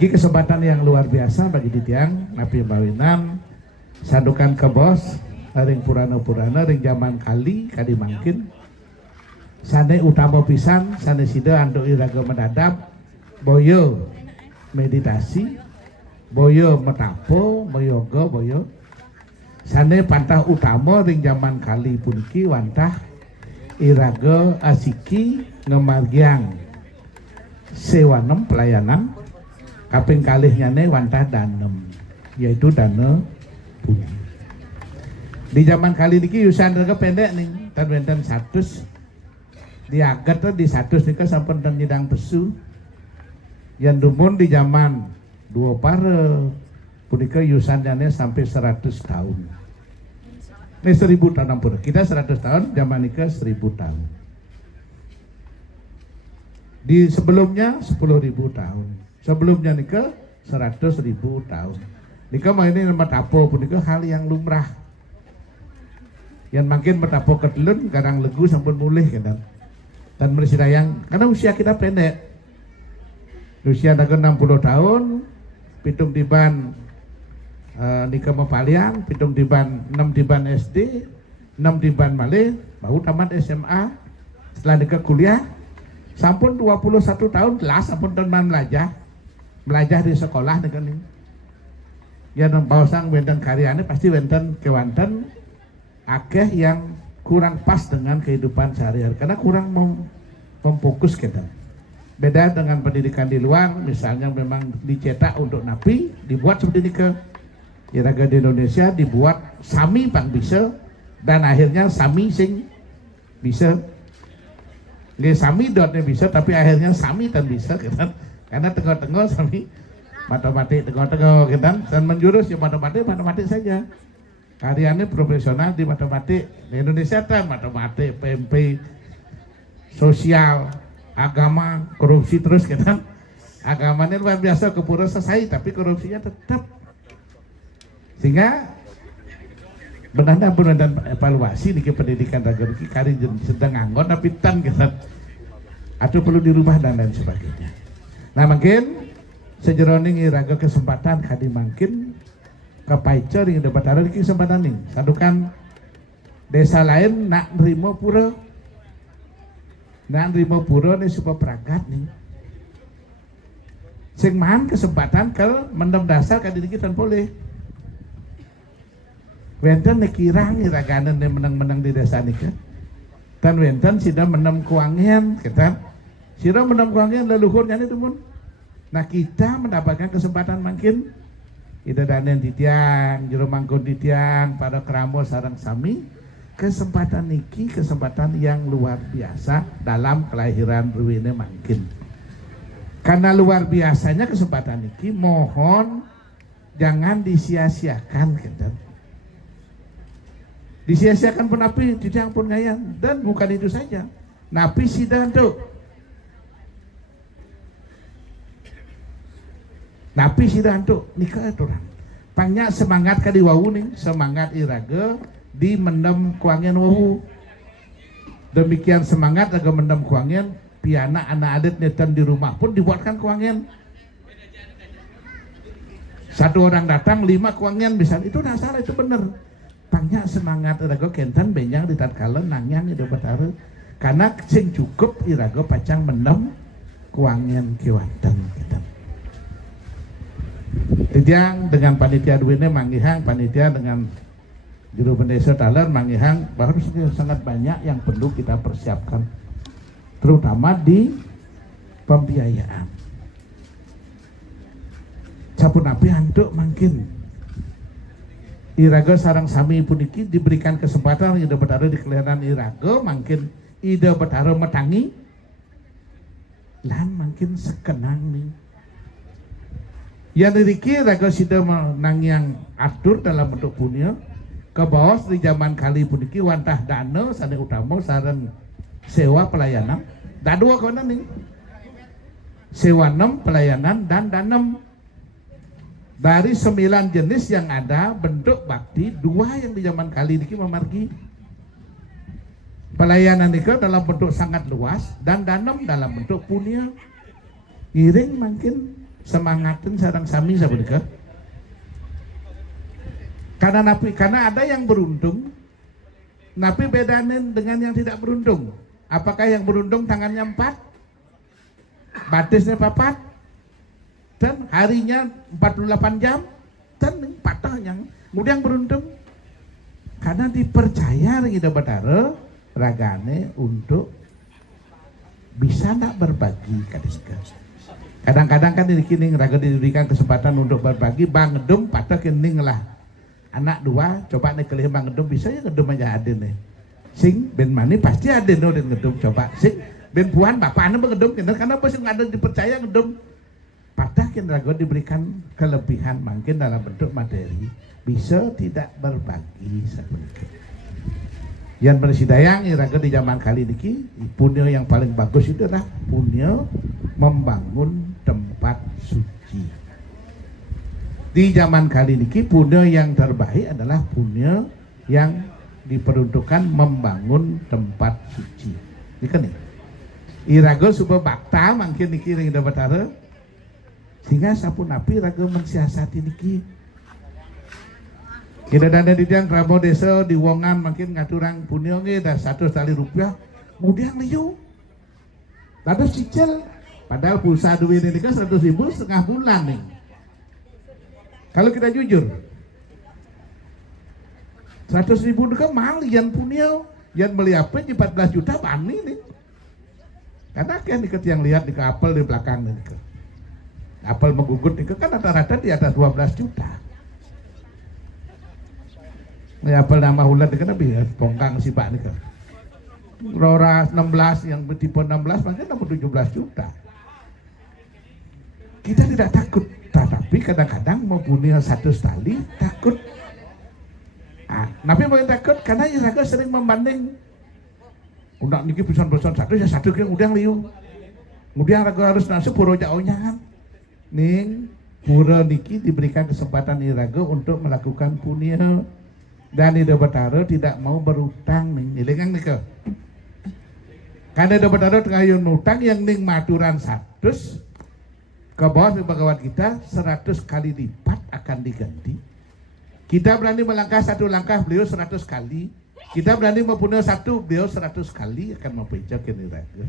Lagi kesempatan yang luar biasa bagi Ditiang, Napi Bawinan, sandukan ke bos, ring purana-purana, ring zaman kali mangkin. Sane utama pisan, sane sida antuk iraga menadap, boyo meditasi, boyo metapo, boyoga, boyo. Sane pantah utama ring zaman kali puniki wantah iraga asiki ngemargiang sewanem pelayanan kaping kalihnya ne wantah danem, yaitu dana bumi. Di zaman kali niki yusan rega pendek nih, tan wenten 100 diaget di 100 nika sampun ten nyidang pesu. Yang dumun di zaman dua pare punika yusannya sampai 100 tahun. Ini 1000 tahun ampun. Kita 100 tahun, zaman nika 1000 tahun. Di sebelumnya 10.000 tahun. Sebelumnya nika 100.000 tahun. Nika mah ini metapo punika hal yang lumrah. Yang makin metapo ketelun kadang legu sampun mulih kan. Dan mersidayang karena usia kita pendek. Usia daga 60 tahun, pitung diban nika mapaliang, pitung diban 6 diban SD, 6 diban malih, baru tamat SMA. Setelah nika kuliah, sampun 21 tahun lah sampun teman belajar di sekolah nika nih. Ya nembau sang wenten karyanya pasti wenten kewanten akeh yang kurang pas dengan kehidupan sehari-hari karena kurang memfokus kita. Beda dengan pendidikan di luar, misalnya memang dicetak untuk napi, dibuat seperti ini ke iraga di Indonesia dibuat sami pang bisa dan akhirnya sami sing bisa. Nggih sami dotnya bisa tapi akhirnya sami tan bisa kan. Karena tengah-tengah sami matematik tengah-tengah kan dan menjurus ya matematik saja. Karyanya profesional di matematik di Indonesia kan matematik, PMP, sosial, agama, korupsi terus kan. Agamanya luar biasa kepura selesai tapi korupsinya tetap. Sehingga benar-benar dan evaluasi di pendidikan raga kari sedang anggon tapi tan kan. Atau perlu dirubah dan lain sebagainya. Nah mungkin sejeroning iraga kesempatan kadi mungkin kepaicer yang dapat ada di kesempatan ini sadukan desa lain nak nerima pura ini supaya peragat nih sing man kesempatan ke mendem dasar kadi kita boleh wenten nekirang iraganan yang menang-menang di desa ini kan dan wenten sudah menang kuangian kita sira menang kuangian leluhurnya itu pun. Nah kita mendapatkan kesempatan makin ida danen ditiang, jero mangkon ditiang, pada keramo sarang sami kesempatan niki kesempatan yang luar biasa dalam kelahiran ruwine makin. Karena luar biasanya kesempatan niki mohon jangan disia-siakan gitu. Disia-siakan pun napi ditiang pun ngayang dan bukan itu saja. Napi sidang tuh Napi sidang tuh nikah aturan. Pangnya semangat kadi wau nih, semangat iraga di mendem kuangian wau. Demikian semangat aga mendem kuangian, piana anak adat netan di rumah pun dibuatkan kuangian. Satu orang datang 5 kuangian bisa itu nggak salah itu bener. Pangnya semangat iraga kentan benjang di tatkala nangyang itu betare karena sing cukup iraga pacang mendem kuangian kiwanten kita. Titiang dengan panitia duwine manggihang, panitia dengan juru pendesa taler manggihang baru sangat banyak yang perlu kita persiapkan terutama di pembiayaan. Sapun api hantuk mungkin iraga sarang sami puniki diberikan kesempatan ida betara di kelihatan iraga mungkin ida betara metangi lan mungkin sekenang nih. Yang diriki raga sida menang yang atur dalam bentuk punya ke bawah di zaman kali puniki wantah dana sane utama sareng sewa pelayanan da dua kona nih sewa 6 pelayanan dan danem dari 9 jenis yang ada bentuk bakti 2 yang di zaman kali niki memargi pelayanan itu dalam bentuk sangat luas dan danem dalam bentuk punya iring makin semangatin sarang sami sabenika. Karena ada yang beruntung, tapi bedanin dengan yang tidak beruntung. Apakah yang beruntung tangannya 4, batisnya 4, dan harinya 48 jam, dan patah yang kemudian beruntung. Karena dipercaya kita betara ragane untuk bisa nak berbagi kadang. Kadang-kadang kan ini kini raga diberikan kesempatan untuk berbagi, bang ngedum patah kening lah. Anak 2 coba nih kelih bang ngedum bisa ya ngedum aja ada nih. Sing ben mani pasti ada no dan ngedum coba. Sing ben puan bapak anda ngedum karena apa sih ada dipercaya ngedum. Patah kan raga diberikan kelebihan mungkin dalam bentuk materi bisa tidak berbagi seperti. Yang bersidayang raga di zaman kali ini punya yang paling bagus itu adalah punya membangun tempat suci. Di zaman kali ini punya yang terbaik adalah punya yang diperuntukkan membangun tempat suci. Ini kan nih. Iraga supaya bakta mungkin niki yang dapat ada sehingga sapun api raga mensiasati niki. Kita dana di tiang Ramo desa di Wongan makin ngaturang punya nge dah 100 tali rupiah kemudian liu. Lalu cicil padahal pulsa duit ini kan 100.000 setengah bulan nih. Kalau kita jujur 100.000 kan mahal yang punya yang beli apa 14 juta bani nih. Karena kan ikat yang lihat di kapal di belakang nih. Kapal menggugut nih kan rata-rata di atas 12 juta. Ini apel nama hulat kan lebih pongkang si Pak nih kan. Rora 16 yang tipe 16 makanya nomor 17 juta. Kita tidak takut, tapi kadang-kadang mau punya 100 tali takut. Tapi mau takut karena iraga sering membanding. Udah niki pesan-pesan satu ya satu yang udah liu. Kemudian raga harus nasi pura jauhnya kan. Ning pura niki diberikan kesempatan iraga untuk melakukan punya. Dan Ida Betara tidak mau berutang nih, ini kan nih ke. Karena Ida Betara tengah yang utang yang ning maturan 100 ke bawah pegawai kita 100 kali lipat akan diganti. Kita berani melangkah 1 langkah, beliau 100 kali. Kita berani mempunyai 1, beliau 100 kali akan mempejak ini raga.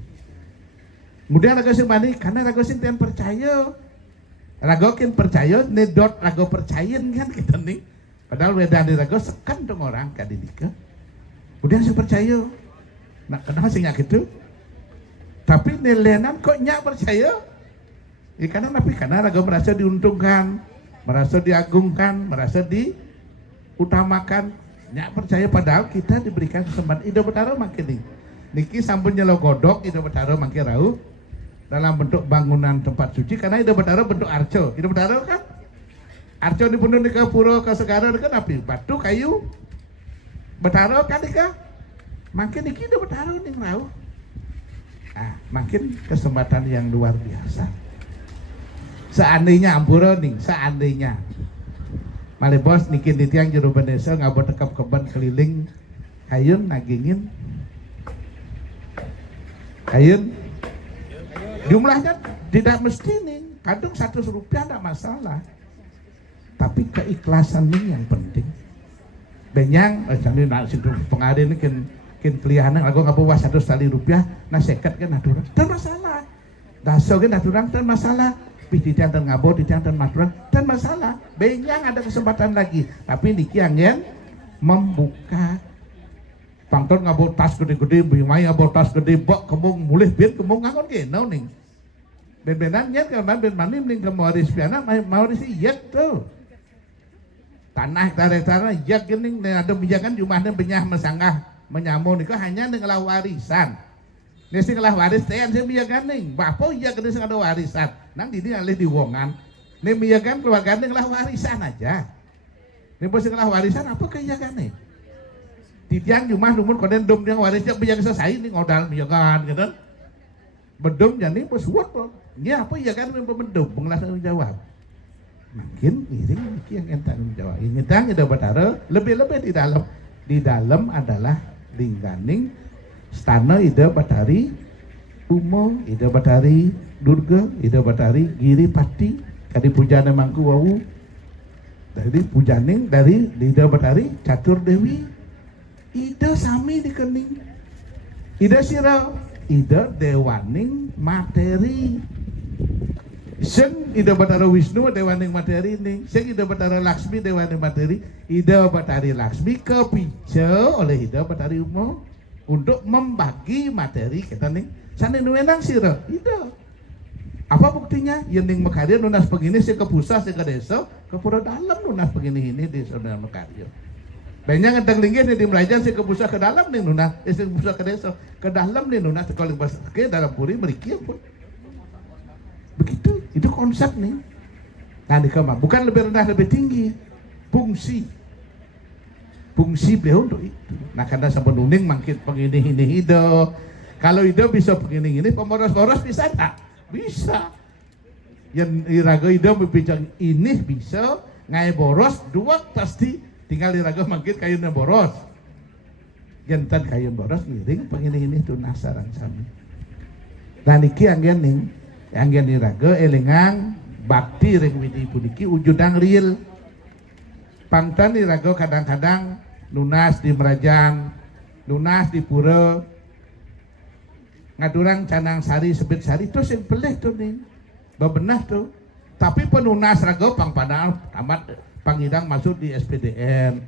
Kemudian raga sing mani, karena raga sing tian percaya. Raga kin percaya, nedot raga percayain kan kita nih. Padahal beda di raga sekan dong orang kadidika. Kemudian saya percaya. Nah kenapa sih nyak itu? Tapi nilenan kok nyak percaya? Ya karena raga merasa diuntungkan, merasa diagungkan, merasa diutamakan. Nyak percaya padahal kita diberikan kesempatan. Ida Betara makin nih. Niki sampun nyelo godok Ida Betara makin rauh dalam bentuk bangunan tempat suci karena Ida Betara bentuk arco. Ida Betara kan arco dibunuh di ke pura ke segara kan api batu kayu Betara kan ika makin niki Ida Betara nih rauh. Makin kesempatan yang luar biasa. Seandainya ampura nih, seandainya Mali bos niki di tiang jero desa ngabot tekap keben keliling hayun nagingin hayun jumlahnya tidak mesti nih kadang 100 rupiah tidak masalah tapi keikhlasan nih yang penting benyang jadi nak situ pengadil ini kin peliharaan aku nggak bawa 100 tali rupiah nah seket kan natural dan masalah daso kan natural dan masalah pitian dan ngabot, pitian dan maturan dan masalah. Benyang ada kesempatan lagi. Tapi niki angin membuka pangton ngabot tas gede-gede, bimai ngabot tas gede, bok kemung mulih bin kemung ngangon kenau nih. Ben-benan nyet kan ben manim ning kemaris piana mau disiyet tuh. Tanah tanah yak gening ada bijakan jumahnya benyah mesanggah menyamu niku hanya ning warisan. Nisi ngalah waris teh sing biyagan ning. Bapo iya gede sing ada warisan. Nang dini alih di wongan. Ning biyagan keluarga ning lah warisan aja. Ning bos sing ngalah warisan apa kayagan nih? Titian rumah rumun koden dom yang warisnya biyak selesai ning modal biyagan gitu. Bedom jadi bos buat kok. Nya apa iya kan pemendom pengelas tanggung jawab. Makin iring iki yang tanggung jawab. Ini tang Ida Betara lebih-lebih di dalam adalah lingganing Stana Ida Batari Umo ida batari Durga ida batari Giri Pati kadi pujana mangku wau dari pujaning dari ida batari Catur Dewi ida sami dikening ida sira ida dewaning materi sing ida batara Wisnu dewaning materi ning sing ida batara Laksmi dewaning materi ida batari Laksmi kepijo oleh ida batari Umo untuk membagi materi kita ning sane nuwenang sira ida apa buktinya yang ning Mekarya nunas begini sing ke pusat sing ke desa ke pura dalam nunas begini ini di saudara Mekarya banyak ngenteng linggih di Merajan sing ke pusat ke dalam ning nunas sing pusat ke desa ke dalam ning nunas kalau ke dalam puri mriki pun begitu itu konsep nih nah di kamar bukan lebih rendah lebih tinggi fungsi beliau untuk itu nah karena sampai nuning makin pengini ini hidup kalau hidup bisa begini ini pemoros-moros bisa tak bisa yang iraga hidup berbicara ini bisa ngai boros dua pasti tinggal iraga makin kayunya boros jantan kayu boros ngiring pengini ini tuh nasaran sami dan iki angin iraga elengang bakti ring widi puniki wujudang real pangtan iraga kadang-kadang nunas di Merajan nunas di pura ngadurang Canang Sari Sebit Sari itu yang pelih tuh nih bebenah tuh tapi penunas raga pang padahal tamat pangidang masuk di SPDN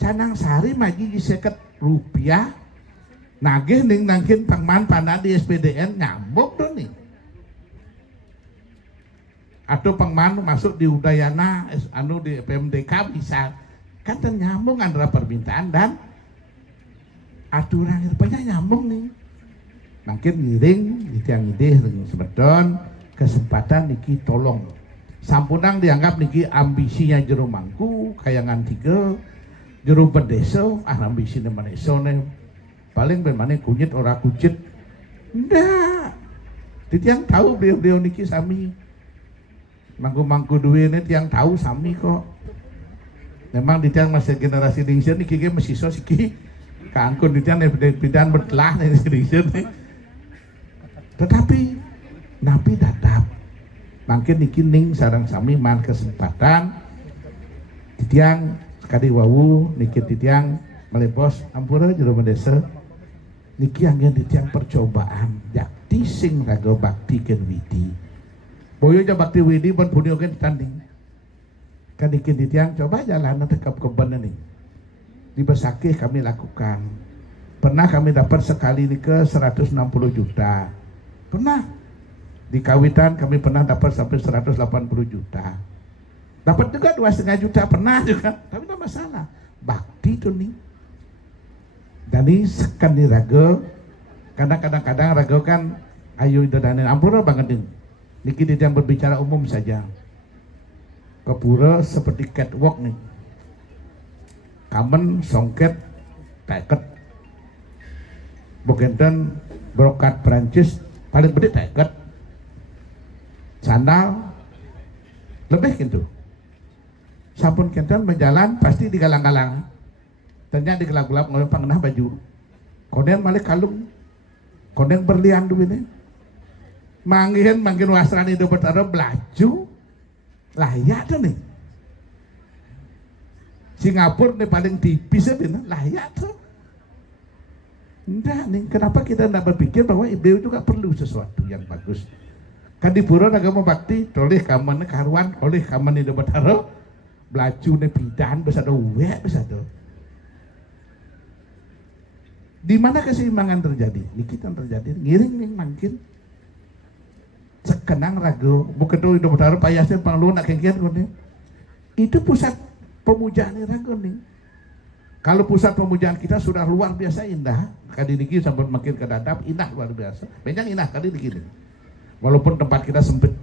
Canang Sari magi Rp50 nagih ning nangkin pangman panah di SPDN nyambuk tuh nih atau pangman masuk di Udayana anu di PMDK bisa kan ternyambung antara permintaan dan aturan rupanya nyambung nih makin ngiring ditiang ide sebedon kesempatan niki tolong sampunang dianggap niki ambisinya jero mangku kayangan 3 jero pedesa ambisinya maneso nih paling bagaimana kunyit ora kucit ndak ditiang tahu beliau niki sami mangku duwe ini tiang tahu sami kok memang ditiang masih generasi dingsian niki ke masih so siki kangkun ditiang bidan bertelah nih dingsian nih tetapi napi datap makin niki ning sarang sami man kesempatan ditiang sekali wawu niki ditiang melepos ampura jero desa niki angin ditiang percobaan jakti sing raga bakti ken widi boyo ja bakti widi pun punyo ken tanding kan niki ditiang coba jalan tekap keben nih di Besakih kami lakukan pernah kami dapat sekali nih ke 160 juta pernah di Kawitan kami pernah dapat sampai 180 juta dapat juga 2,5 juta pernah juga tapi tidak masalah bakti tuh nih dan ini sekali raga karena kadang-kadang raga kan ayo itu dan ampura banget nih niki yang berbicara umum saja ke pura seperti catwalk nih kamen songket teket bukenten brokat Perancis paling gede teket sandal lebih gitu sampun kenten berjalan pasti digalang-galang ternyata digelap-gelap ngomong pengenah baju koden malik kalung koden berlian dulu ini manggihin wasran itu bertaruh belaju layak tuh nih Singapura nih paling tipis ya layak tuh enggak nih kenapa kita tidak berpikir bahwa ibu itu gak perlu sesuatu yang bagus kan di pura agama bakti toleh kaman karuan oleh kaman itu bertaruh belaju nih bidan besar wek besar di mana keseimbangan terjadi ini kita terjadi ngiring nih makin sekenang ragu bukan tuh itu bertaruh payasnya panglu nak kengkian nih itu pusat pemujaan ragu nih kalau pusat pemujaan kita sudah luar biasa indah kali ini sampai makin ke dadap indah luar biasa banyak indah kali ini walaupun tempat kita sempit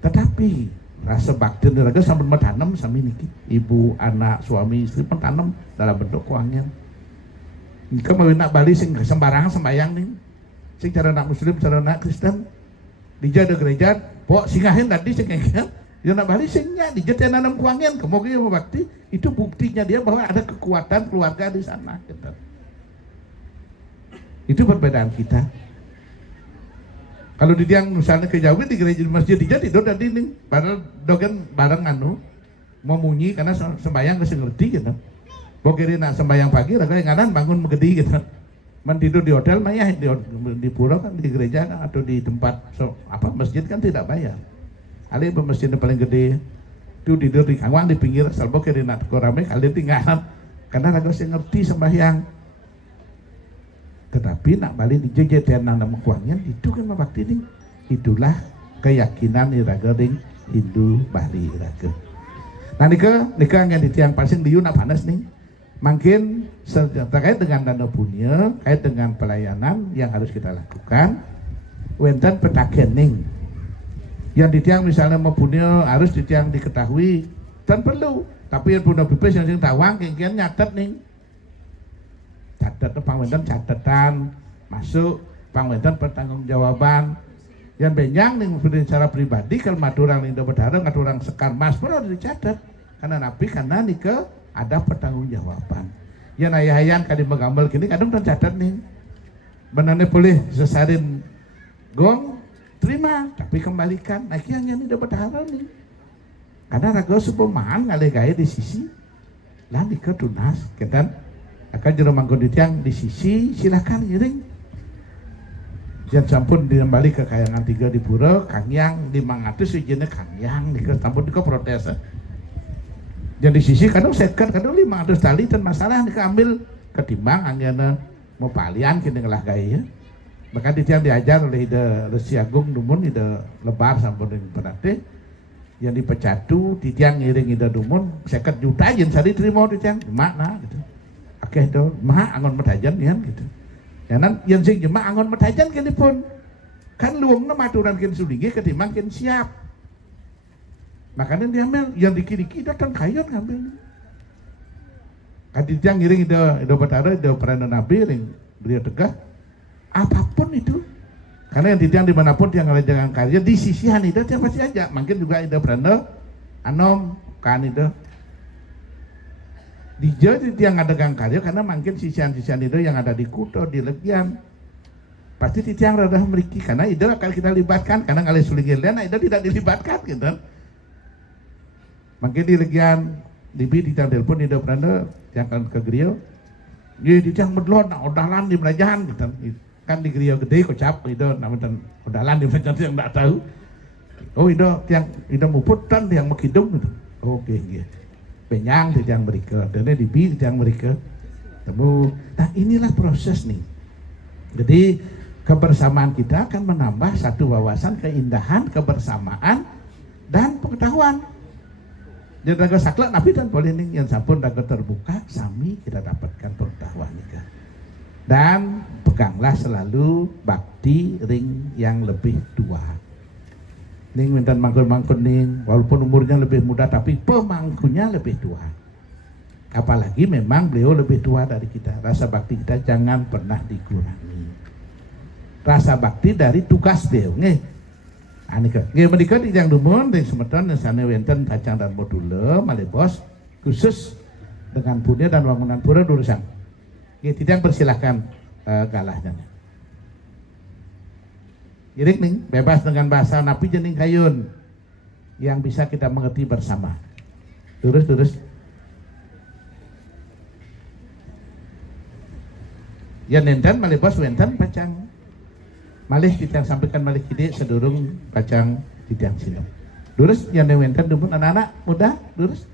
tetapi rasa bakti ragu sampai menanam sami niki ibu anak suami istri menanam dalam bentuk keuangan jika mau nak Bali sing sembarangan sembayang nih sing cara anak muslim cara anak Kristen dijada gereja pok singahin tadi sing kayak ya nak balik singnya dijadikan nanam kuangan kemudian mau bakti itu buktinya dia bahwa ada kekuatan keluarga di sana gitu. Itu perbedaan kita. Kalau di tiang misalnya ke Jawa di gereja masjid dia tidur dan dinding, padahal dogen bareng mau munyi karena sembahyang geus ngerti gitu. Bokerin nak sembahyang pagi raga nganan bangun megedi gitu. Man tidur di hotel mah ya di pura kan di gereja kan, atau di tempat masjid kan tidak bayar. Ali masjid yang paling gede itu tidur di kawang di pinggir asal bokerin nak rame kali tinggalan karena raga geus ngerti sembahyang. Tetapi nak balik di jejetan nana mekuangnya itu kan bakti nih. Itulah keyakinan iraga ding Hindu Bali iraga. Nah nikah yang di tiang pasing diu nak panas nih. Makin terkait dengan dana punya, kait dengan pelayanan yang harus kita lakukan. Wenten petakening. Yang di tiang misalnya mau punya harus di tiang diketahui dan perlu. Tapi yang punya pipes yang sing tawang kian nyatet nih. Catat pangwentan catatan masuk pangwentan pertanggungjawaban yang benyang nih secara pribadi kalau maturang nih berdarah ngaturang sekar mas pun harus dicatat karena nabi karena nih ke ada pertanggungjawaban yang ayah-ayahan kali mengambil gini kadang tercatat nih benarnya boleh sesarin gong terima tapi kembalikan nah yang ini dapat berdarah nih karena raga sepemaan ngalih gaya di sisi lah nih ke tunas ketan akan jero mangkon di tiang di sisi silakan giring jangan sampun kembali ke kayangan 3 di pura kangyang di mangatus izinnya kangyang di sampun di protes jangan di sisi kadang seket kadang 500 tali dan masalah diambil ketimbang anggana mau palian kini ngelah gaya maka di tiang diajar oleh ide Resi Agung Dumun ide lebar sampun dengan penate yang dipecatu di tiang ngiring ide Dumun 50 juta jen sari terima di tiang mana gitu. Oke itu, mah angon metajan ya gitu. Jangan yang sing jemaah angon metajan kini pun kan luangnya maturan kini sulingi ketimbang kini siap. Makanya diambil yang dikiri-kiri datang kayon ngambil. Kadit yang ngiring itu betara itu peranan nabi ring beliau tegah apapun itu. Karena yang ditiang dimanapun yang ngelajangan karya di sisihan itu dia pasti aja. Mungkin juga itu peranan anom kan itu. Di tiang ada gang karya karena mungkin sisian-sisian itu yang ada di Kuto, di Legian pasti di tiang rada memiliki karena itu akan kita libatkan karena kalau sulingin lain itu tidak dilibatkan gitu mungkin di Legian di tiang telepon itu pernah yang akan ke Griyo di tiang medlon odalan di belajaran gitu kan di Griyo gede kocap itu namanya odalan di belajaran yang tidak tahu oh itu tiang itu muputan tiang makidung gitu oke gitu penyang di tiang mereka, dan di tiang mereka temu. Nah inilah proses nih. Jadi kebersamaan kita akan menambah satu wawasan keindahan, kebersamaan dan pengetahuan. Jadi raga sakla nabi dan boleh nih yang sampun raga terbuka, sami kita dapatkan pengetahuan juga. Dan peganglah selalu bakti ring yang lebih tua. Ning minta mangkun-mangkun ning walaupun umurnya lebih muda tapi pemangkunya lebih tua. Apalagi memang beliau lebih tua dari kita. Rasa bakti kita jangan pernah dikurangi. Rasa bakti dari tugas beliau nggih. Anika nggih menika di Jang Dumun di Sumatera sane wenten kacang dan module malih bos khusus dengan punya dan bangunan pura urusan. Nggih tidak persilahkan galahnya. Irik nih, bebas dengan bahasa napi jening kayun yang bisa kita mengerti bersama. Terus. Ya nenten malih bos wenten pacang. Malih kita sampaikan malih kide sedurung pacang titiang sino. Terus yang wenten dumun anak-anak muda, terus.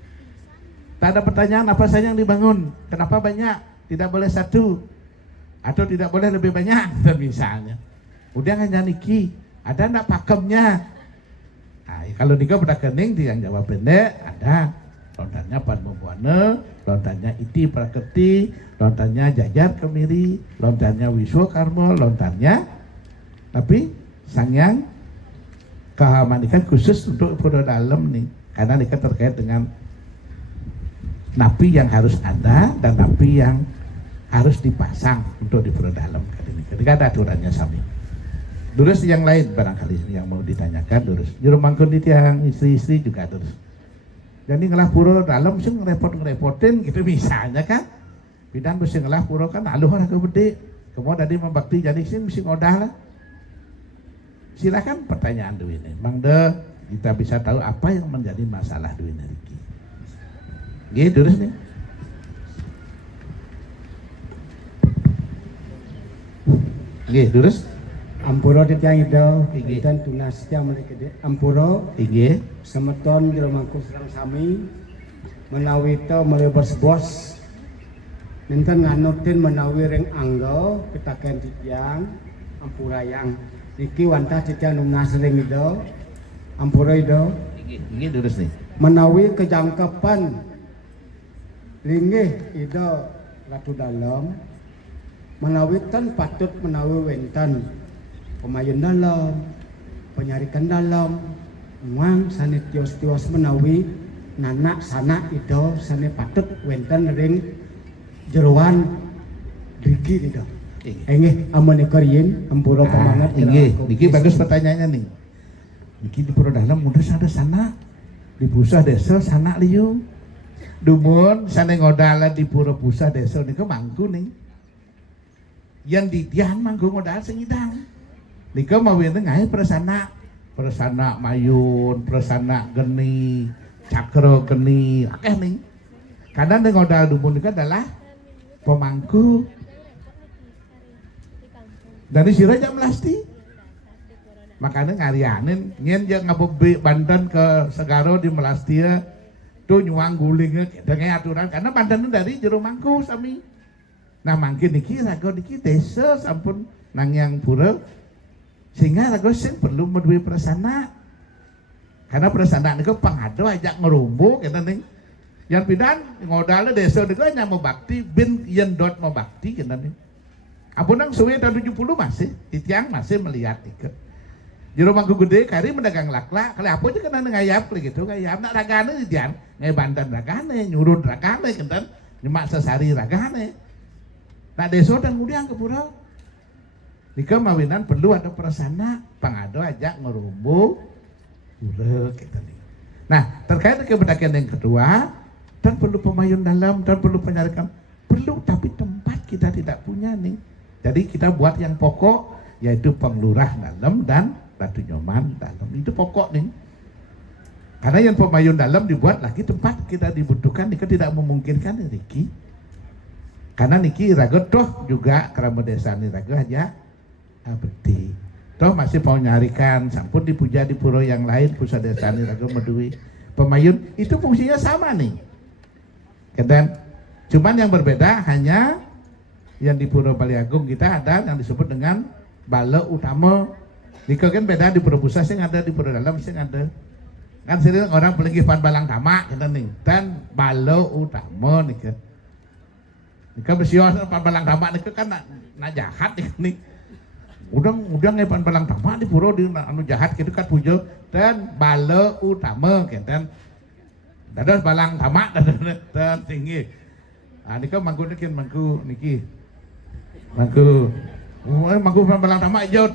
Tak ada pertanyaan apa saja yang dibangun, kenapa banyak, tidak boleh satu atau tidak boleh lebih banyak misalnya. Udah hanya niki, ada enggak pakemnya? Nah, kalau nikah pada kening yang jawab pendek ada. Lontarnya Padmabuana, lontarnya Iti Prakerti, lontarnya Jajar Kemiri, lontarnya Wiswa Karmo, lontarnya. Tapi Sangyang Kahamanikan khusus untuk pura dalam nih, karena nikah terkait dengan napi yang harus ada dan napi yang harus dipasang untuk di pura dalam. Ketika ada aturannya sami. Terus yang lain barangkali yang mau ditanyakan terus. Juru mangkun di tiang istri-istri juga terus. Jadi ngelah pura dalam sih ngerepotin gitu misalnya kan. Bidan mesti ngelah pura kan aluh orang gede. Kamu tadi membakti jadi sih mesti modal. Silakan pertanyaan dulu ini. Mang De, kita bisa tahu apa yang menjadi masalah dulu ini. Gitu terus nih. Gitu terus. Ampura titiang ida dan tunas tiang mereka Ampura semeton jero mangku serang sami menawi to meuli bersebos ninten nganutin menawi ring angga pitaken titiang Ampura yang niki wantah titiang nunas ring ida Ampura ida gitu terus nih. menawi kejangkepan linggih ida ratu dalam menawi tan patut menawi wenten pemayun dalam, penyarikan dalam, muang sane tios-tios menawi nanak sana itu sane patut wenten ring jeruan driki itu. Enggih amun ikorin ampura pemangat. Niki bagus pertanyaannya nih. Niki di pura dalam mudah ada sana, di pusat desa sana liu. Dumun sane ngodala di pura pusat desa niku mangku nih. Yang di tiang mangku ngodal sengidang. Nika mawin ngai persana mayun, persana geni, cakro geni, akeh nih. Karena ngodal dumun nika adalah pemangku. Dari sira jam melasti. Makanya ngarianin nyen jeung ngabebi Banten ke Segaro di Melastia tuh nyuang guling dengan aturan karena Banten dari jero mangku sami. Nah mangkin niki rago niki desa sampun nang yang pura sehingga rago sing perlu meduwe prasana. Karena prasana niku pangado ajak ngerumbu kita ning. Yang pidan ngodalnya desa niku nya mau bakti bin yen dot mau bakti kita ning. Apunang suwe tahun 70 masih titiang masih melihat iket. Jero mangku gede kari mendagang laklak kali apa aja kena ngayap kali gitu ngayap nak ragane titiang ngai Banten ragane nyurut ragane kenten nyemak sesari ragane. Nah desa dan kemudian ke pura nika mawinan perlu ada prasana pangado ajak ngerumbu pura kita nih. Nah terkait dengan pendakian yang kedua dan perlu pemayun dalam dan perlu penyarikan perlu tapi tempat kita tidak punya nih. Jadi kita buat yang pokok yaitu penglurah dalam dan Ratu Nyoman dalam itu pokok nih. Karena yang pemayun dalam dibuat lagi tempat kita dibutuhkan nika tidak memungkinkan Riki. Karena niki rago toh juga kerama desa ini rago aja abdi. Toh masih mau nyarikan sampun dipuja di pura yang lain pusat desa ini rago medui pemayun itu fungsinya sama nih. Dan cuman yang berbeda hanya yang di Pura Baliagung kita ada yang disebut dengan bala utama. Nika kan beda di Pura Pusat sing ada di Pura Dalam sing ada. Kan sering orang pelinggi pan balang tamak kita nih dan bala utama nika. Nika bersios pan balang tamak nika kan na jahat nih. Udah ngai pan balang tamak di pura di anu jahat gitu kan pujo dan bala utama kan. Dados balang tamak dan tinggi. Ah nika mangku niki. Mangku balang tamak jauh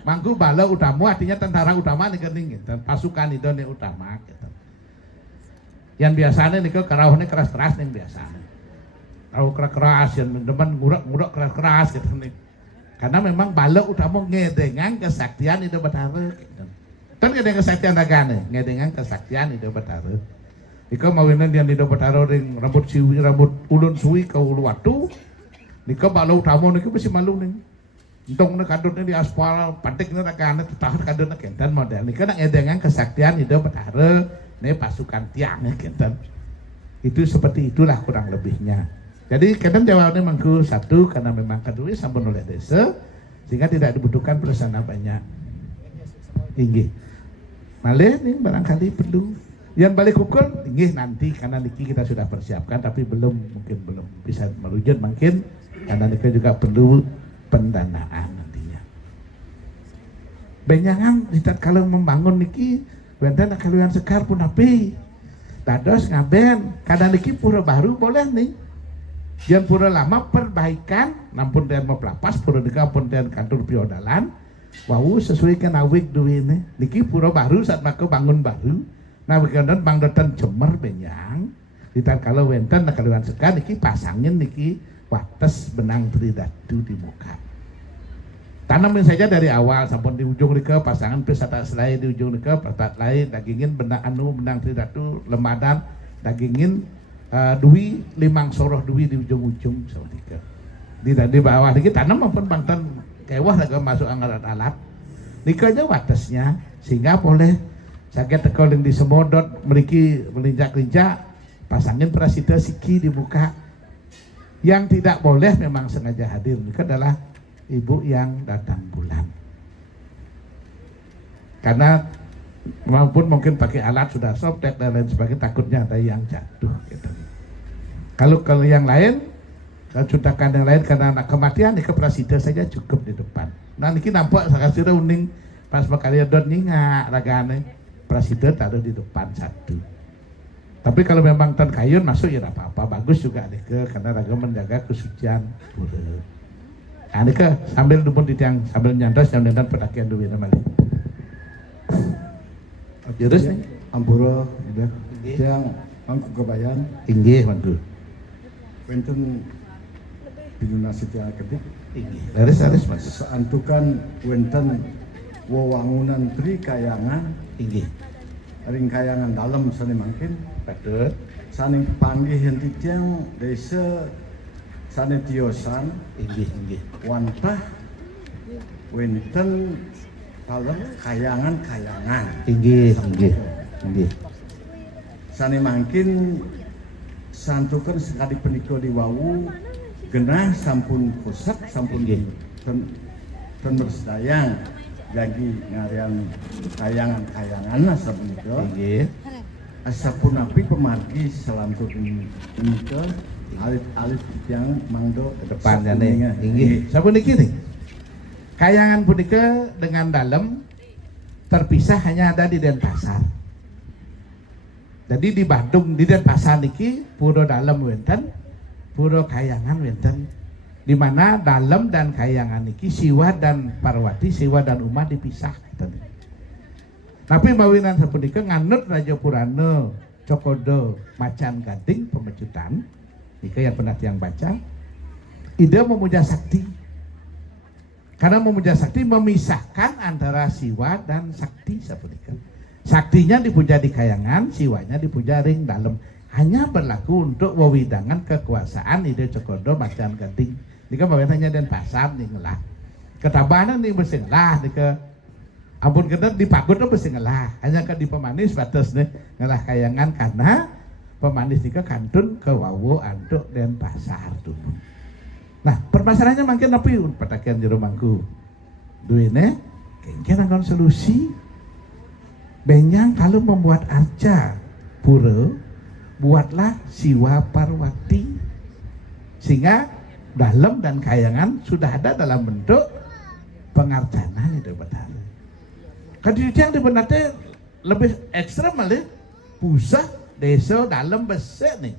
mangku bala utama artinya tentara utama nih kening dan pasukan itu nih utama gitu. Yang biasanya nih kerauhnya keras-keras nih biasanya. Kerauh keras yang demen ngurak keras gitu nih. Karena memang bala utama ngedengan kesaktian itu Betara gitu. Kan ngedengan kesaktian ragane, ngedengan kesaktian itu Betara. Ika mawinan yang di Betara ring rambut ulun suwi ke ulu watu. Nika bala utama nika mesti malu nih. Entong na kadutnya di aspal, pantik na ragane tahan kadutnya kenten model. Nika nak ngedengan kesaktian itu Betara, nih pasukan tiang kenten. Itu seperti itulah kurang lebihnya. Jadi kenten jawabnya mangku satu karena memang kedua sampun oleh desa sehingga tidak dibutuhkan prasana banyak. Tinggi. Malih nih barangkali perlu. Yang balik ukur tinggi nanti karena niki kita sudah persiapkan tapi mungkin belum bisa merujut mungkin karena niki juga perlu pendanaan nantinya. Benyangan kalau membangun niki benten kaluan sekar pun api. Dados ngaben karena niki pura baru boleh nih. Yang pura lama perbaikan nampun dan mau pelapas pura deka pun dan kantor piodalan. Wow sesuai kan awik duit nih. Niki pura baru saat maka bangun baru. Nah begitu bang dotan cemer benyang. Ditar kalau wenten kaluan sekar niki pasangin niki wates benang tridatu di muka. Tanamin saja dari awal sampai di ujung dike pasangan pesata selai di ujung dike pertat lain dagingin benang tridatu lemadan dagingin dui limang soroh dui di ujung-ujung seperti itu. Di bawah dikit tanam maupun banten kewah lagi masuk anggaran alat. Nikahnya watesnya sehingga boleh sakit tekol yang disemodot meriki melinjak-linjak pasangin prasida siki di muka. Yang tidak boleh memang sengaja hadir itu adalah ibu yang datang bulan. Karena maupun mungkin pakai alat sudah softtek dan lain sebagainya takutnya ada yang jatuh gitu. Kalau yang lain kalau cutakan yang lain karena anak kematian ini prasida saja cukup di depan. Nah ini nampak sakasira uning pas berkali dot nyingak ragane prasida tak ada di depan satu. Tapi kalau memang tan kayun masuk ya apa-apa bagus juga deh karena raga menjaga kesucian pura. Nah ini sambil dupun di tiang sambil nyandas yang dan pedakian dulu nama ini. Terus nih Ampura udah tiang mangku kebayan tinggi mantu. Wenten dinunasi tiang kedik Tinggi. Laris mas. Seantukan wenten wewangunan tri kayangan Tinggi. ring kayangan dalam sani mangkin Betul. saning panggih henti tiang desa sani tiosan Tinggi. wantah wenten dalam kayangan Tinggi. sani mangkin santukan sekali peniko di wawu genah sampun pusat sampun Nggih. ten bersedayang jadi ngarian kayangan sampun itu Tinggi. asapun api pemargi selantut menika alif yang mangdo Ke depannya nih. Tinggi. Sabun niki nih. Kayangan punika dengan dalam terpisah hanya ada di Denpasar. Jadi di Bandung di Denpasar niki pura dalam wenten, pura kayangan wenten. Di mana dalam dan kayangan niki Siwa dan Parwati, Siwa dan Uma dipisah. Tapi mawinan sapunika nganut Raja Purana Cokodo Macan Gading pemecutan. Nika yang pernah yang baca. Ide memuja sakti. Karena memuja sakti memisahkan antara Siwa dan sakti sapunika. Saktinya dipuja di kayangan, siwanya dipuja ring dalam. Hanya berlaku untuk wewidangan kekuasaan ide Cokodo Macan Gading. Nika bawahnya Denpasar nih ngelah. Ketabanan nih mesti ngelah nika. Ampun kita di pagut mesti ngelah. Hanya ke di pemanis batas nih ngelah kayangan karena pemanis nika kantun ke wawo antuk Denpasar tuh. Nah permasalahannya makin apa yun petakian jero mangku. Duine kengken akan solusi. Benyang kalau membuat arca pura, buatlah Siwa Parwati. Sehingga dalam dan kayangan sudah ada dalam bentuk pengarcanaan itu benar. Kadang yang dibenarnya lebih ekstrem malah pusat desa dalam besar nih.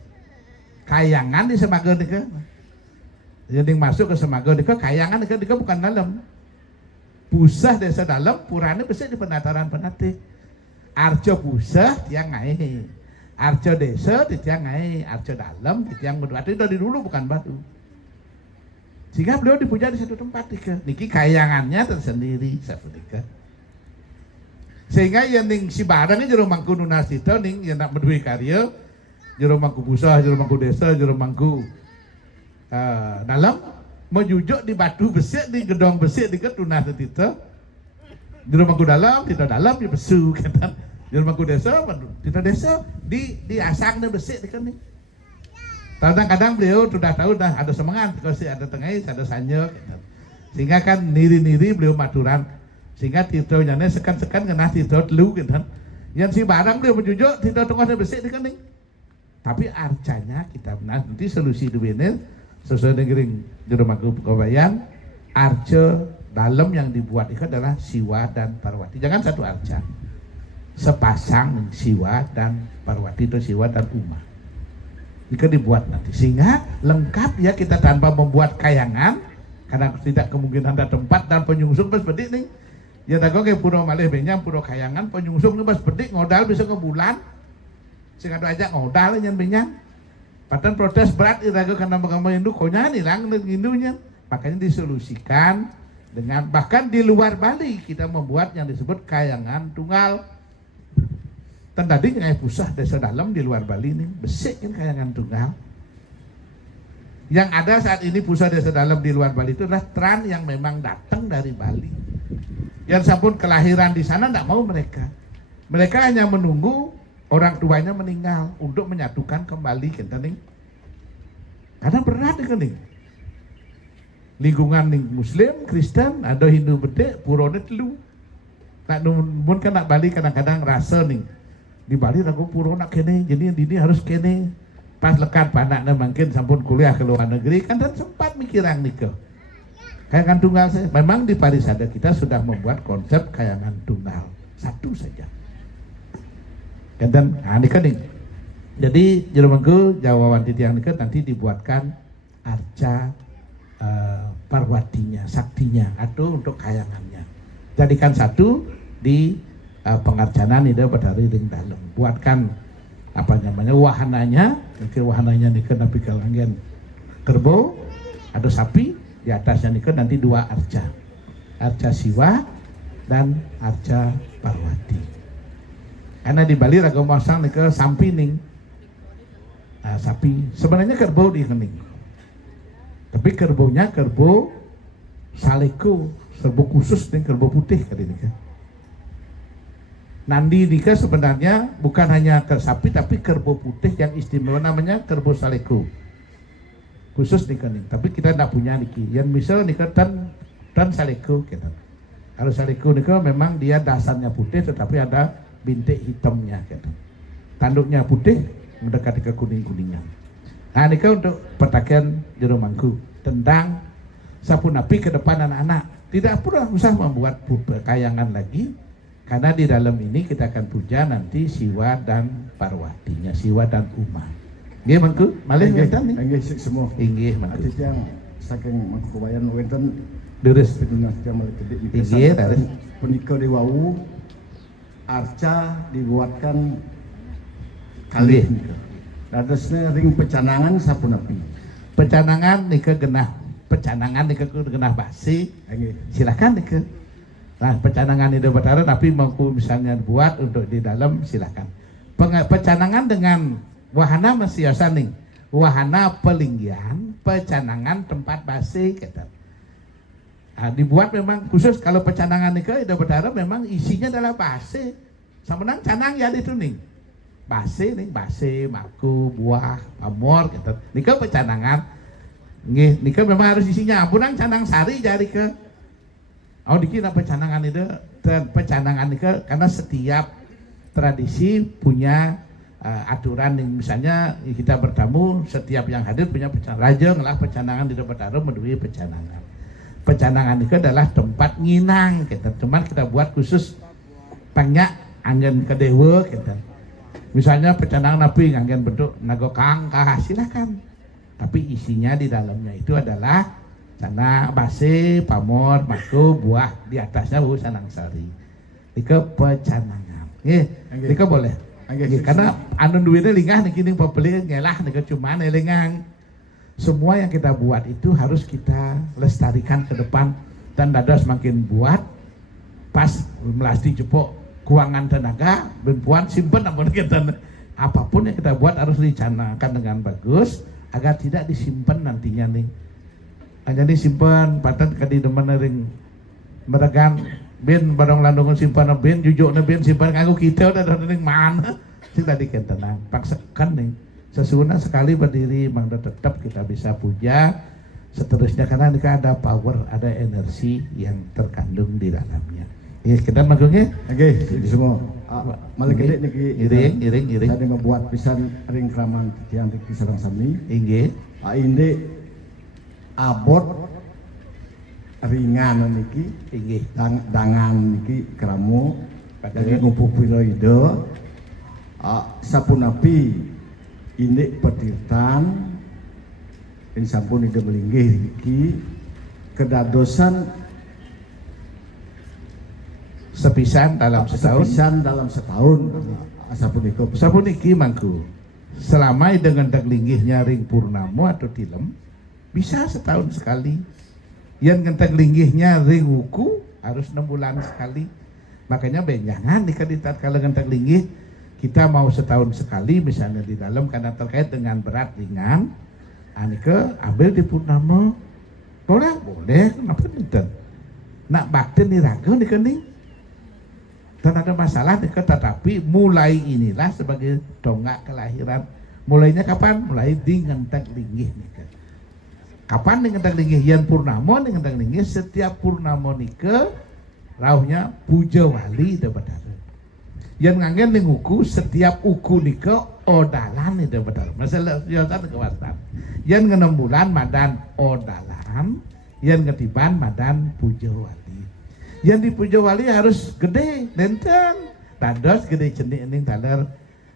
Kayangan di Semaga nih. Jadi masuk ke Semaga nih kayangan nih bukan dalam. Pusat desa dalam purane besar di penataran penati. Arca pusat tiang ngai. Arca desa di tiang ngai. Arca dalam di tiang batu. Dari dulu bukan batu. Sehingga beliau dipuja di satu tempat niki kayangannya tersendiri sapunika. Sehingga yang ning si barangnya jero mangku nunasita ning yang nak berdua karya jero mangku pusah, jero mangku desa, jero mangku dalam menyujuk di batu besi di gedong besi di tunasita. Jero mangku dalam, tidak dalam di besu kan. Jero mangku desa, tidak desa di asangnya besi di kan nih. Kadang-kadang beliau sudah tahu dah ada semangat kalau ada tengah ada sanjok gitu. Sehingga kan niri-niri beliau maturan sehingga titonya sekan-sekan kena tito lu gitu kan. Yang si barang beliau menjujuk tito tengahnya besik di kening. Tapi arcanya kita benar nanti solusi duwene sesuai dengan jero mangku kebayan arca dalam yang dibuat itu adalah Siwa dan Parwati. Jangan satu arca. Sepasang Siwa dan Parwati itu Siwa dan Uma. Jika dibuat nanti sehingga lengkap ya kita tanpa membuat kayangan karena tidak kemungkinan ada tempat dan penyungsung pas bedik nih ya tak kayak pura malih benyam pura kayangan penyungsung nih pas bedik ngodal bisa ke bulan sehingga ada aja ngodal yang benyam Patan protes berat irago karena magama Hindu konya hilang Hindunya. Makanya disolusikan dengan bahkan di luar Bali kita membuat yang disebut kayangan tunggal. Tadi ngai pusah desa dalam di luar Bali nih besik kan kayangan tunggal. Yang ada saat ini pusat desa dalam di luar Bali itu adalah tran yang memang datang dari Bali. Yang sampun kelahiran di sana tidak mau mereka. Mereka hanya menunggu orang tuanya meninggal untuk menyatukan kembali kita nih. Karena berat nih. Lingkungan nih Muslim, Kristen, ada Hindu bedek, purone telu. Tak numun kan nak Bali kadang-kadang rasa nih. Di Bali ragu puro nak kene, jadi ini harus kene. Pas lekat panaknya mungkin sampun kuliah ke luar negeri kan dan sempat mikirang nikah. Kayangan tunggal saya. Memang di Parisada kita sudah membuat konsep kayangan tunggal satu saja. Dan nikah nih. Jadi jerumangku Jawawan titiang nikah nanti dibuatkan arca parwatinya, saktinya atau untuk kayangannya. Jadikan satu di pengarcanan itu berdari ring dalam. Buatkan apa namanya wahananya, wahananya nih nabi kalangan kerbau, ada sapi di atasnya nih nanti dua arca Siwa dan arca Parwati. Karena di Bali raga masang nih sampining, sapi sebenarnya kerbau di kening, tapi kerbaunya kerbau saleko, kerbau khusus nih kerbau putih kali ini kan. Nandi nikah sebenarnya bukan hanya sapi tapi kerbau putih yang istimewa namanya kerbau saleko khusus nikah nih. Tapi kita tidak punya niki. Yang misal nikah dan saleko kita. Kalau saleko nikah memang dia dasarnya putih tetapi ada bintik hitamnya gitu. Tanduknya putih mendekati ke kuning-kuningan. Nah nikah untuk petakian jero mangku tentang sapunapi ke depan anak-anak. Tidak perlu usah membuat kayangan lagi. Karena di dalam ini kita akan puja nanti Siwa dan Parwatinya, Siwa dan Uma. Nggih mangku, malih wonten nih. Nggih semua. Inggih mangku. Ati yang saking mangku kebayan wonten Deres. pitunas jamal gede Inggih taris. Punika di wau arca dibuatkan kali. Dadosna ring pecanangan sapunapi. Pecanangan nika genah. Pecanangan nika genah basi. Nggih. Silakan nika. Nah, pecanangan itu betara tapi mampu misalnya buat untuk di dalam silakan. Pecanangan dengan wahana mesiasaning, wahana pelinggian, pecanangan tempat basi kata. Nah, dibuat memang khusus kalau pecanangan itu betara memang isinya adalah basi. Samunang canang ya itu nih. Basi nih, basi, maku, buah, amor gitu. Nika pecanangan. Nggih, nika memang harus isinya. Ampunang canang sari jadi ke oh dikira pecanangan itu dan pecanangan itu karena setiap tradisi punya aturan yang misalnya kita bertamu setiap yang hadir punya pecanangan raja ngelah pecanangan di depan taruh medui pecanangan. Pecanangan itu adalah tempat nginang kita. Cuman kita buat khusus banyak angin kedewa kita. Misalnya pecanangan napi angin bentuk nagokang silakan. Tapi isinya di dalamnya itu adalah sana base, pamor, maku, buah di atasnya sanang sari. Ika pecanangan. Nggih, ika boleh. Nggih, karena anu duwitnya lingah niki ning pembeli ngelah nika cuman elingang. Semua yang kita buat itu harus kita lestarikan ke depan dan dada semakin buat pas melasti jepok kuangan tenaga benpuan simpen ampun kita apapun yang kita buat harus dicanangkan dengan bagus agar tidak disimpan nantinya nih. Hanya disimpan paten kadi demen ring meregan ben barang landungan simpan ben jujukna ben simpan kanggo kita udah ring mana sing tadi kan tenang paksakan nih sesungguhnya sekali berdiri memang tetap kita bisa puja seterusnya karena ini ada power ada energi yang terkandung di dalamnya. Ya kita magungnya Oke, semua malah gede niki iring. Tadi membuat pisan ring kraman titiang di sareng sami. Inggih. Ini abot ringan niki Inggih. dangan niki keramu dari ngupupi loido sapunapi ini petirtan ini sampun ide melinggih niki kedadosan sepisan dalam setahun sepisan dalam setahun sapuniko sapuniki mangku selama dengan linggihnya ring purnamo atau tilem bisa setahun sekali. Yang ngenteng linggihnya ring wuku harus 6 bulan sekali. Makanya jangan dikaditat kalau ngenteng linggih kita mau setahun sekali misalnya di dalam karena terkait dengan berat ringan. Anike ambil di purnama boleh kenapa tidak? Nak bakti niraga di kening. Dan ada masalah tetapi mulai inilah sebagai dongak kelahiran. Mulainya kapan? Mulai di ngenteng linggih nih. Kapan nih ngenteng linggih? Yan purnamo nih ngenteng linggih setiap purnamo nike rauhnya puja wali debatara. Yan ngangen nih uku setiap uku nike odalan nih debatara. Masalah siyotan kewasan. Yan 6 bulan madan odalan, yan ketiban madan puja wali. Yang di puja wali harus gede, lenteng, dados gede cenik ning taler,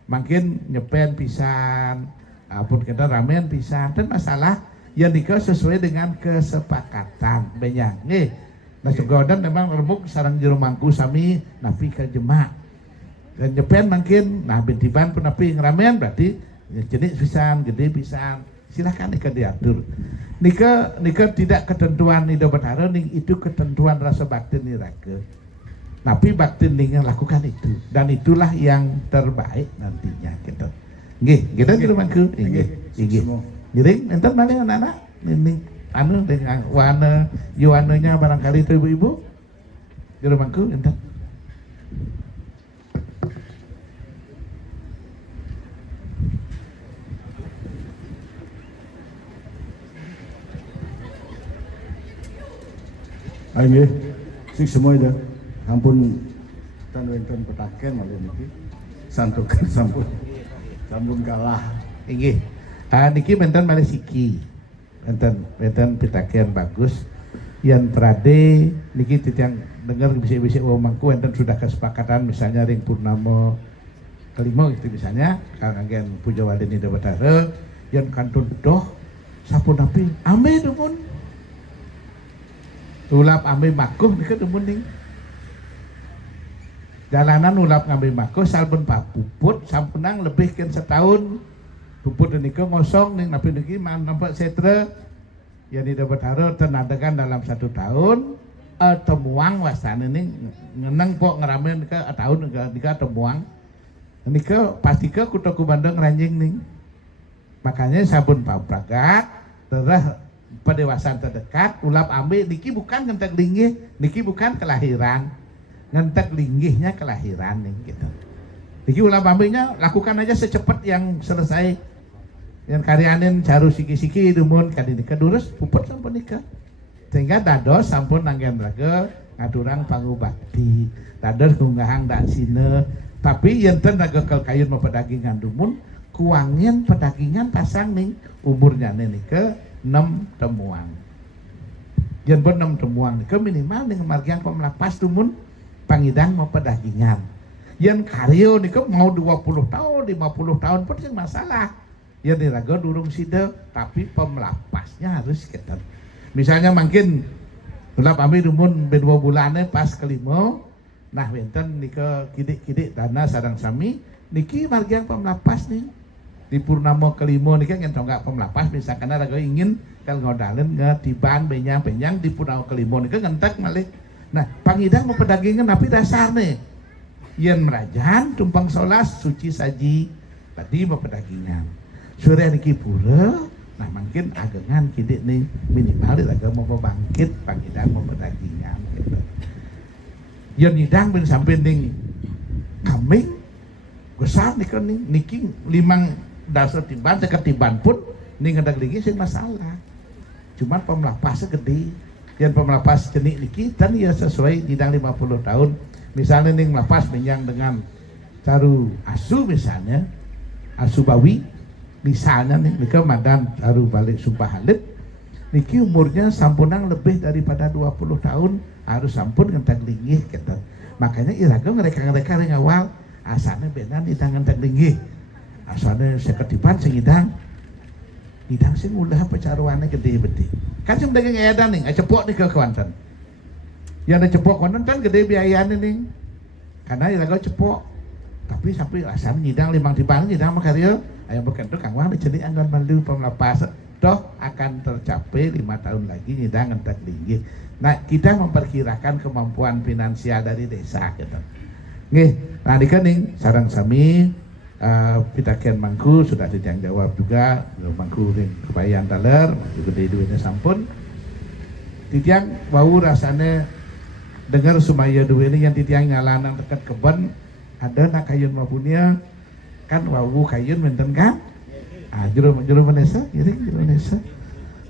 makin nyepen pisan, apun kita ramen pisan, dan masalah yang nikah sesuai dengan kesepakatan, banyak nih. Nah segodan memang remuk sarang jero mangku sami napi ke jemak, dan nyepen makin, nah bentiban pun napi ngeramen berarti cenik pisan, gede pisan. Silahkan nikah diatur. Nikah tidak ketentuan Nido Betara itu ketentuan rasa bakti niraga. Tapi bakti yang lakukan itu dan itulah yang terbaik nantinya kita. Nggih, kita di rumahku. Nggih. Ngiring enten malih anak-anak ini anu dengan warna yuwananya barangkali itu ibu-ibu di rumahku enten. Nggih, sing semua itu. Ampun tan wonten petaken malih niki. Santukan sampun kalah. Nggih. Niki benten malih siki. Benten petaken bagus. Yang prade niki titiang dengar bisik-bisik mangku enten sudah kesepakatan misalnya ring purnama kelima gitu misalnya kang agen puja wali Nido Betara yang kantun doh sapun api ame dumun ulap ambil makuh nika demun ning jalanan ulap ngambil makuh salpun pak puput sampunang lebih kan setahun puput nika ngosong ning napi niki nampak setre yang Nido Betara tenadegan dalam 1 tahun temuang wasane ning ngeneng pok ngeramen ke tahun nika temuang nika pasti ke kutoku Bandung ranjing ning makanya sabun pak pragat terus pendewasaan terdekat ulap ambil niki bukan ngentek linggih niki bukan kelahiran ngentek linggihnya kelahiran nih gitu niki ulap ambilnya lakukan aja secepat yang selesai yang karyanin caru siki-siki dumun kadi nikah durus puput sampun nikah sehingga dados sampun nanggen raga ngaturang pangubakti dados ngunggahang dak sine tapi yen raga kayun mau pedagingan dumun kuangin pedagingan pasang nih umurnya nih ke 6 temuan. Yang ber 6 temuan ke minimal dengan margian pemelapas tumun pangidang mau pedagingan. Yang karyo nih ke mau 20 tahun, 50 tahun pun sih masalah. Yang diraga durung sida tapi pemelapasnya harus kita. Misalnya makin ulap ambil tumun 2 bulannya pas kelima, nah wenten nih ke kidik-kidik dana sarang sami niki margian pemelapas nih. Di purnama kelima nih kan enggak pemelapas misalkan ada ingin kalau ngodalen ngetiban benyang di purnama kelima nih kan ngentek malih. Nah pangidang mau pedagingan tapi dasar nih yen merajan tumpang solas suci saji tadi mau pedagingan sore niki pura nah mungkin agengan kidik nih minimal agak mau bangkit pangidang mau pedagingan gitu. Yen hidang ben sampai ning kambing besar nih kan niki limang dasar tiban seketiban pun ini ngedak lagi sih masalah cuman pemelapasnya gede yang pemelapas jenik niki dan ya sesuai didang 50 tahun misalnya nih melapas menyang dengan caru asu misalnya asu bawi misalnya nih niki madan caru balik sumpah halid niki umurnya sampunang lebih daripada 20 tahun harus sampun ngentak linggih gitu makanya iraga mereka yang awal asalnya benar idang ngentak linggih asalnya seketipan singidang idang sing ulah pecaruannya gede-gede kan sing dagang edan nih cepok nih ke Kuantan yang ada cepok Kuantan kan gede biayanya nih karena iraga cepok Tapi sampai asam nyidang limang dibang nyidang makarya ayam berkentuk kang wang dicenik anggon malu pemelapas toh akan tercapai 5 tahun lagi nyidang entek linggih. Nah kita memperkirakan kemampuan finansial dari desa gitu. Nggih, nah dikening sarang sami pitaken mangku sudah ditang jawab juga mangku ring kebayan taler mangku gede duitnya sampun. Titiang bau rasanya dengar sumaya duitnya yang titiang ngalanang dekat kebun ada nak kayun mapunya kan wawu kayun menten kan juru Vanessa juru Vanessa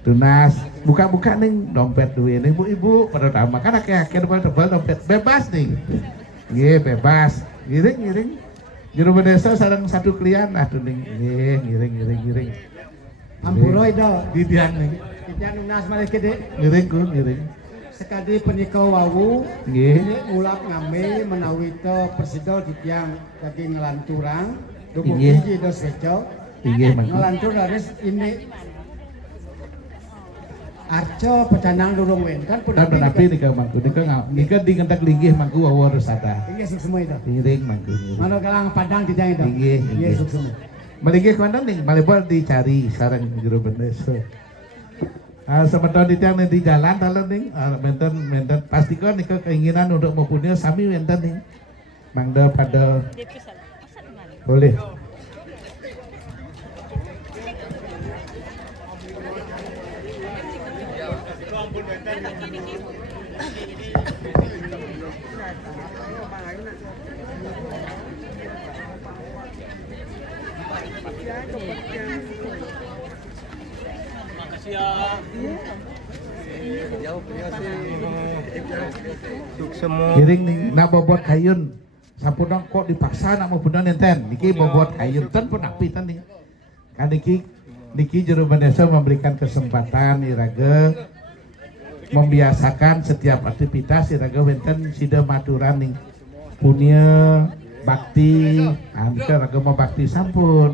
tunas buka-buka nih dompet duit nih ibu pada tamu kan akhir tebal dompet bebas nih bebas giring juru Vanessa sarang satu klien nih giring Ampuro itu di tiang nih titiang tunas malah gede giring sekali penikau wawu ini ulap ngame menawi to persidol titiang daging ngelanturang dukung tinggi dos seco ngelantur harus ini arco pecanang durung wentan pun tapi nika mangku nika di ngentak linggih mangku wawu harus ada ini suksema itu giring mangku mana kalang padang titiang itu ini suksema malinggih kandang nih malebor dicari sarang juru Vanessa sementara di tiang di jalan dalam nih menten pastikan nih keinginan untuk mempunyai sami menten nih mangda pada boleh giring nih nak bobot kayun sampun kok dipaksa nak mau benar nenten niki bobot kayun ten pun api ten nih kan niki juru Vanessa memberikan kesempatan iraga membiasakan setiap aktivitas iraga wenten sida maturan nih punya bakti nika raga mau bakti sampun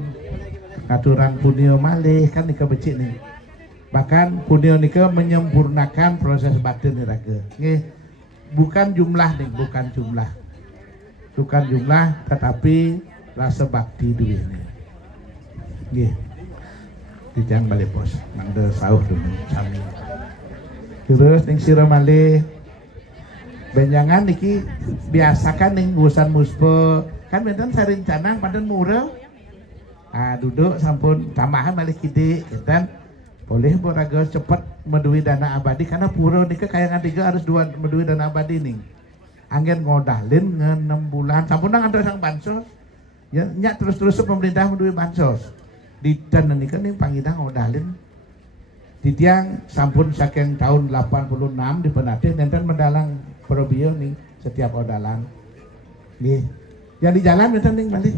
aturan punya malih kan nika becik nih bahkan punya nika menyempurnakan proses batin iraga nggih bukan jumlah nih bukan jumlah tetapi rasa bakti duitnya nggih dijang balik bos mangda sauh dulu sami terus ning sira malih benjangan niki biasakan ning busan muspe kan benten sarencanang paden murah duduk sampun tambahan balik kide kan boleh boraga cepat medui dana abadi karena pura nika kayangan 3 harus 2 medui dana abadi nih angin ngodalin 6 bulan sampun nang ada sang bansos ya nyak terus pemerintah medui bansos di dan nika nih pangidang ngodalin di tiang sampun saking tahun 86 di penatih nenten mendalang probio nih setiap odalan nih yang di jalan nenten nih balik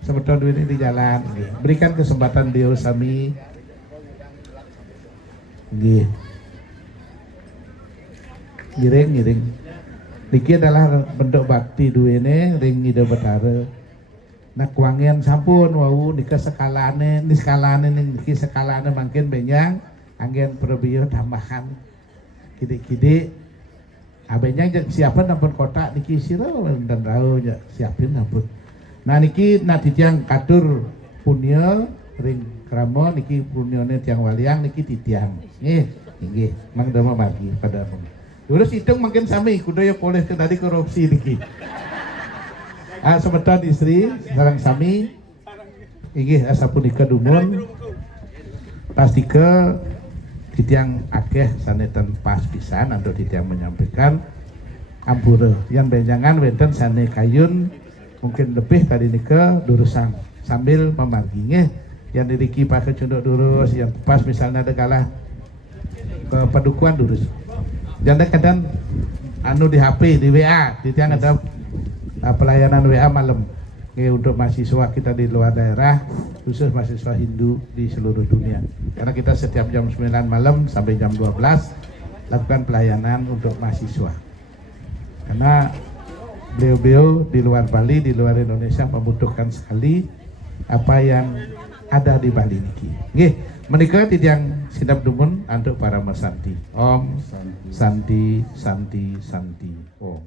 sebetulnya duit ini di jalan nih. Berikan kesempatan dia sami nih giring niki adalah bentuk bakti duene ring ide betara nak wangian sampun wau nika skalane niki skalane makin banyak angin probio tambahan kide abenjang jeung siapin nampun kotak niki sira dan rau siapin nampun nah niki titiang katur punya ring kramo niki punyane tiang waliang niki titiang nggih mangda mabagi pada terus hitung makin sami kudaya poleh ke tadi korupsi niki sebentar istri sareng sami nggih asapunika dumun pastike titiang akeh sanetan pas pisan ando titiang menyampaikan ampura yang benjangan wenten sane kayun mungkin lebih tadi nika durusan sambil memarginya yang diriki pakai cunduk durus yang pas misalnya ada kalah ke pedukuan durus janda kadang anu di HP di WA di tiang ada pelayanan WA malam untuk mahasiswa kita di luar daerah khusus mahasiswa Hindu di seluruh dunia karena kita setiap jam 9 malam sampai jam 12 lakukan pelayanan untuk mahasiswa karena beliau-beliau di luar Bali, di luar Indonesia membutuhkan sekali apa yang ada di Bali niki. Nggih, menika titiang sidap dumun untuk para mesanti. Om Santi Santi Santi Om.